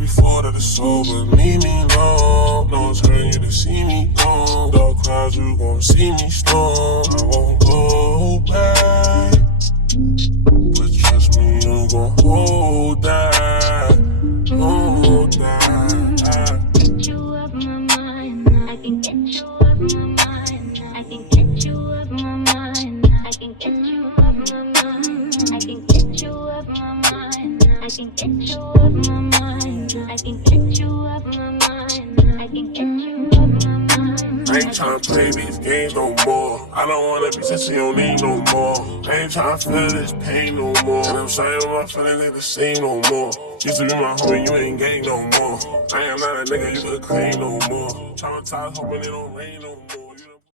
before that it's over. Leave me alone. No one's hurting you to see me gone. Dark clouds, you gon' see me storm. I won't go back. But trust me, you gon' hold that. Hold that. Get you up my mind. I can get you up my mind. I can get you up my mind. I can get you up my mind. I can get you up my mind. I can get you up my mind. I can get you up my mind. I can get you up my mind. I ain't tryna play these games no more. I don't wanna be since you don't need no more. I ain't tryna feel this pain no more. And I'm saying my feelings ain't the same no more. Used to be my homie, you ain't gang no more. I am not a nigga you could claim no more. Traumatized, hoping it don't rain no more.